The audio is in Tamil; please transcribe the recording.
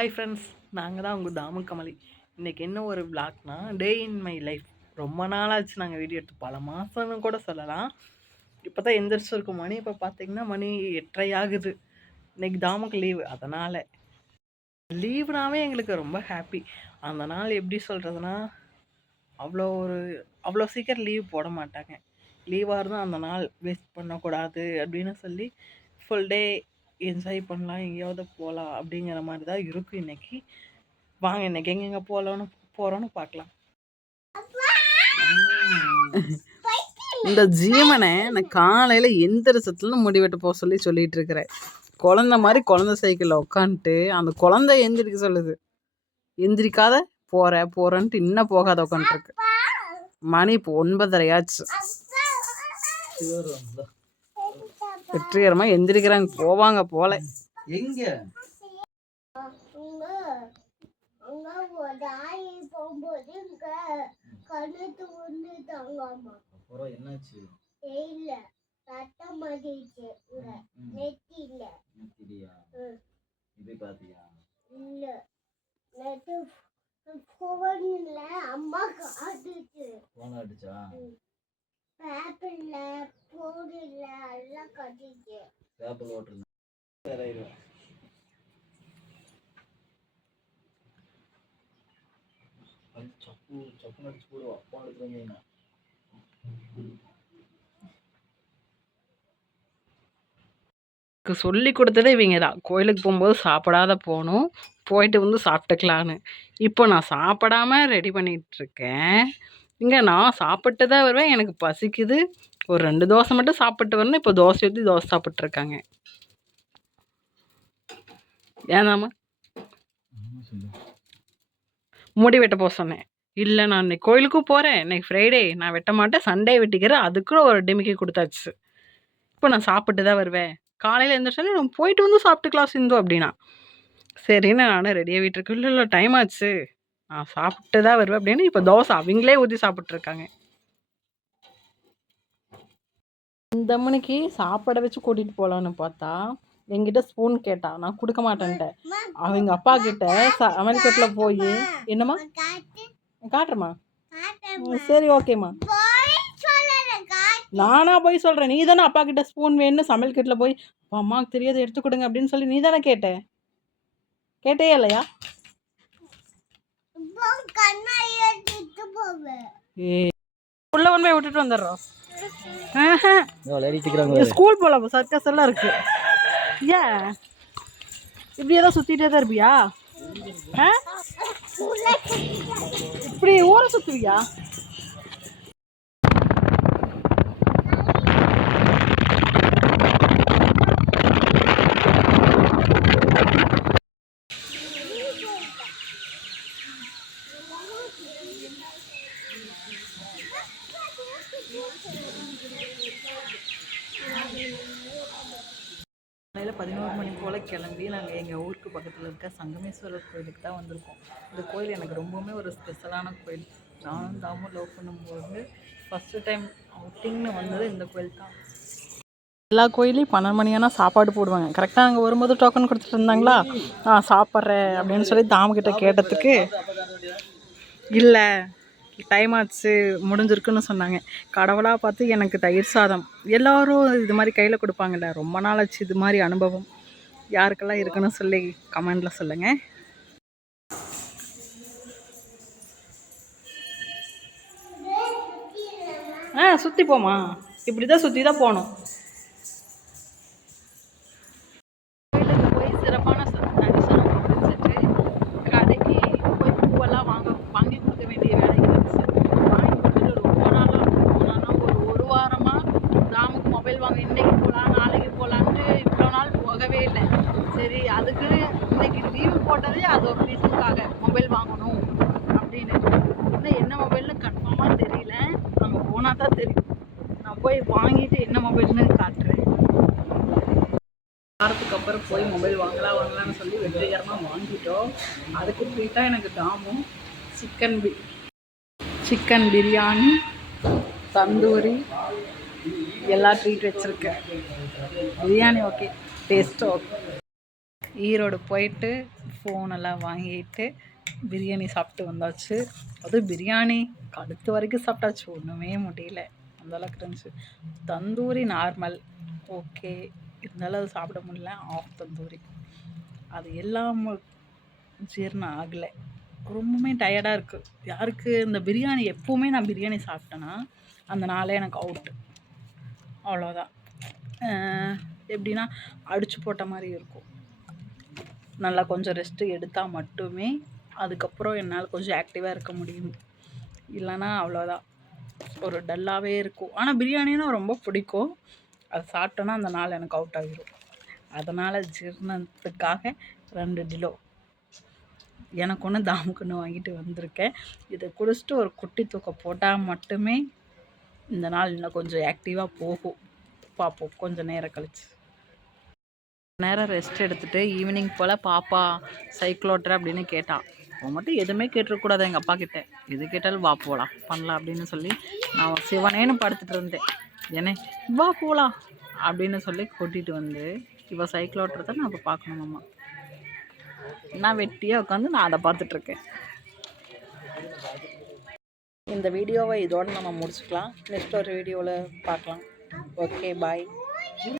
ஹாய் ஃப்ரெண்ட்ஸ் நாங்கள் தான் உங்கள் தாமு கமலி. இன்றைக்கி என்ன ஒரு விளாக்னா டே இன் மை லைஃப் ரொம்ப நாளாச்சு நாங்கள் வீடியோ எடுத்து பல மாதம்னு கூட சொல்லலாம். இப்போ தான் எந்திரிச்சிருக்கோம் மணி இப்போ பார்த்தீங்கன்னா மணி எட்டரை ஆகுது. இன்னைக்கு தாமுக்கு லீவு அதனால். லீவுனாவே எங்களுக்கு ரொம்ப ஹாப்பி அந்த நாள் எப்படி சொல்கிறதுனா அவ்வளோ ஒரு அவ்வளோ சீக்கிரம் லீவ் போட மாட்டாங்க. லீவாக இருந்தால் அந்த நாள் வேஸ்ட் பண்ணக்கூடாது அப்படின்னு சொல்லி ஃபுல் டே என்ஜாய் பண்ணலாம் எங்கேயாவது போகலாம் அப்படிங்கிற மாதிரி தான் இருக்கும் இன்னைக்கு. வாங்க இன்னைக்கு எங்கெங்கே போகலான்னு போகிறோன்னு பார்க்கலாம். இந்த ஜீவனை நான் காலையில் எந்திரசத்துல முடிவெட்டு போக சொல்லி சொல்லிட்டு இருக்கிறேன். குழந்த மாதிரி குழந்த சைக்கிளில் உட்காந்துட்டு அந்த குழந்தை எந்திரிக்க சொல்லுது. எந்திரிக்காத போற போறேன்ட்டு இன்னும் போகாத உட்காந்துருக்கு மணி இப்போ ஒன்பதரையாச்சு. வெற்றிகரமாக எந்திரிக்கிறாங்க. போவாங்க போல. எங்க? என்னாச்சு? இல்ல ரத்தம் மதிச்சு இங்க ம், நெத்தியில நிறுத்திட்டியா? ம். இப்படி பாத்தியா? இல்ல நேத்து போன்ல அம்மா காட்டுச்சு போன போன்ல எல்லாம் காட்டுச்சு ஓட்டுருந்தேன் சப்பு சப்பு நடிச்சு போடுவோம் அப்பா எடுத்துருந்தீங்கன்னா சொல்லி கொடுத்ததே இவங்க தான் கோயிலுக்கு போகும்போது சாப்பிடாத போகணும். போயிட்டு வந்து சாப்பிட்டுக்கலான்னு. இப்போ நான் சாப்பிடாம ரெடி பண்ணிட்டு இருக்கேன். இங்கே நான் சாப்பிட்டு தான் வருவேன். எனக்கு பசிக்குது. ஒரு ரெண்டு தோசை மட்டும் சாப்பிட்டு வரணும். இப்போ தோசை ஊற்றி தோசை சாப்பிட்ருக்காங்க ஏனாமா ஆமா முடி வெட்ட போக சொன்னேன். இல்லை நான் இன்னைக்கு கோயிலுக்கும் போகிறேன் இன்னைக்கு ஃப்ரைடே நான் வெட்ட மாட்டேன். சண்டே வெட்டிக்கிறேன். அதுக்குள்ள ஒரு டிமிக்கி கொடுத்தாச்சு. இப்போ நான் சாப்பிட்டு தான் வருவேன். காலையில் எழுந்திரிச்சோன்னே நம்ம போயிட்டு வந்து சாப்பிட்டுக்கலாம் சிந்து அப்படின்னா. சரின்னு நானும் ரெடியாக வீட்டுருக்கு இல்லை இல்லை டைம் ஆச்சு. நான் சாப்பிட்டு தான் வருவேன் அப்படின்னு இப்போ தோசை அவங்களே ஊற்றி சாப்பிட்ருக்காங்க இந்த மணிக்கு சாப்பாடை வச்சு கூட்டிகிட்டு போகலான்னு பார்த்தா என்கிட்ட ஸ்பூன் கேட்டா நான் கொடுக்க மாட்டேன்ட்டேன் அவங்க அப்பா கிட்ட சமையல்கட்டில் போய் என்னம்மா? காட்டு காட்டுறமா காட்டு சரி ஓகேம்மா. நானா போய் சொல்கிறேன் நீ தானே அப்பா கிட்ட ஸ்பூன் வேணும்னு சமையல் கட்டில் போய் "அப்பா, அம்மாவுக்கு தெரியாத எடுத்து கொடுங்க அப்படின்னு சொல்லி நீ தானே கேட்ட. கேட்டே இல்லையா? ஏ உள்ள போய் விட்டுட்டு வந்துடுறோம். ஸ்கூல் போகலாம் சர்க்கஸ் எல்லாம் இருக்கு. ஏன் இப்படியே தான் சுற்றிட்டே தான் இருப்பியா? இப்படி ஊரை சுற்றுவியா காலையில் பதினோரு மணி போல் கிளம்பி நாங்கள் எங்கள் ஊருக்கு பக்கத்தில் இருக்க சங்கமேஸ்வரர் கோயிலுக்கு தான் வந்திருக்கோம். இந்த கோயில் எனக்கு ரொம்பவுமே ஒரு ஸ்பெஷலான கோயில். நானும் தாமும் லவ் பண்ணும்போது ஃபஸ்ட்டு டைம் அவுட்டிங்னு வந்தது இந்த கோயில் தான். எல்லா கோயிலையும் பன்னெண்டு மணியானா சாப்பாடு போடுவாங்க. கரெக்டாக அங்கே வரும்போது டோக்கன் கொடுத்துட்டு இருந்தாங்களா? நான் சாப்பிட்றேன் அப்படின்னு சொல்லி தாமுக்கிட்ட கேட்டதுக்கு இல்லை. டைம் ஆச்சு முடிஞ்சிருக்குன்னு சொன்னாங்க. கடவுளாக பார்த்து எனக்கு தயிர் சாதம். எல்லாரும் இது மாதிரி கையில் கொடுப்பாங்கல்ல ரொம்ப நாள் ஆச்சு இது மாதிரி அனுபவம். யாருக்கெல்லாம் இருக்குன்னு சொல்லி கமெண்டில் சொல்லுங்கள் ஆ சுற்றி போமா இப்படி தான் சுற்றி தான் போகணும் கோயிலுக்கு போய் சிறப்பான ச- தரிசனம் முடிஞ்சிட்டு கடைக்கு போய் பூவெல்லாம் வாங்க வாங்கி கொடுக்க வேண்டிய வேலைகள் இருந்துச்சு வாங்கி கொடுத்துட்டு ரொம்ப நாளாக ரொம்ப நாளாக ஒரு ஒரு வாரமாக தாமுக்கு மொபைல் வாங்க இன்னைக்கு போகலாம் நாளைக்கு போகலான்ட்டு இவ்வளோ நாள் போகவே இல்லை சரி அதுக்கு இன்னைக்கு லீவு போட்டதே அது ஒரு ரீசனுக்காக மொபைல் வாங்கணும் அப்படின்னு. இன்னும் என்ன மொபைல்னு கன்ஃபார்மாக தெரியல. அங்கே போனால் தான் தெரியும். நான் போய் வாங்கிட்டு என்ன மொபைல்னு காட்டுறேன். வாரத்துக்கு அப்புறம் போய் மொபைல் வாங்கலாம் வாங்கலாம்னு சொல்லி வெற்றிகரமாக வாங்கிட்டோம். அதுக்கு ட்ரீட்டாக எனக்கு தாமும் சிக்கன் பி சிக்கன் பிரியாணி தந்தூரி எல்லா ட்ரீட் வச்சுருக்கேன். Biryani okay taste okay Erode போயிட்டு ஃபோனெல்லாம் வாங்கிட்டு பிரியாணி சாப்பிட்டு வந்தாச்சு. அதுவும் பிரியாணி கடுத்து வரைக்கும் சாப்பிட்டாச்சு. ஒன்றுமே முடியல. அந்தளவுக்கு இருந்துச்சு. தந்தூரி நார்மல் ஓகே இருந்தாலும் அது சாப்பிட முடியல. ஆஃப் தந்தூரி. அது எல்லாம் ஜீரணம் ஆகலை. ரொம்பவுமே டயர்டாக இருக்குது யாருக்கு இந்த பிரியாணி எப்போவுமே நான் பிரியாணி சாப்பிட்டேன்னா அந்த நாளே எனக்கு அவுட்டு அவ்வளோதான் எப்படின்னா அடிச்சு போட்ட மாதிரி இருக்கும். நல்லா கொஞ்சம் ரெஸ்ட்டு எடுத்தால் மட்டுமே அதுக்கப்புறம் என்னால் கொஞ்சம் ஆக்டிவாக இருக்க முடியும். இல்லைன்னா அவ்வளோதான் ஒரு டல்லாகவே இருக்கும். ஆனால் பிரியாணின்னா ரொம்ப பிடிக்கும். அது சாப்பிட்டோன்னா அந்த நாள் எனக்கு அவுட் ஆகிரும் அதனால் ஜீரணத்துக்காக ரெண்டு கிலோ. எனக்கு ஒன்று தாமுக்குன்னு வாங்கிட்டு வந்திருக்கேன். இதை குடிச்சிட்டு ஒரு குட்டி தூக்கம் போட்டால் மட்டுமே இந்த நாள் இன்னும் கொஞ்சம் ஆக்டிவாக போகும். பார்ப்போம். கொஞ்சம் நேரம் கழிச்சு. நேரம் ரெஸ்ட் எடுத்துட்டு ஈவினிங் போல் பாப்பா சைக்கிள் ஓட்டுற அப்படின்னு கேட்டான் அவன் மட்டும் எதுவுமே கேட்டுருக்கூடாது எங்கள் அப்பா கிட்டே. எது கேட்டாலும் வா போகலாம் பண்ணலாம் அப்படின்னு சொல்லி நான் சிவனேன்னு படுத்துட்டு இருந்தேன். ஏன்னே வா போகலாம் அப்படின்னு சொல்லி கூட்டிகிட்டு வந்து இவள் சைக்கிள் ஓட்டுறத நான் இப்போ பார்க்கணும் அம்மா நான் வெட்டியாக உட்காந்து நான் அதை பார்த்துட்ருக்கேன் இந்த வீடியோவை இதோடு நம்ம முடிச்சுக்கலாம். நெக்ஸ்ட் ஒரு வீடியோவில் பார்க்கலாம். Okay bye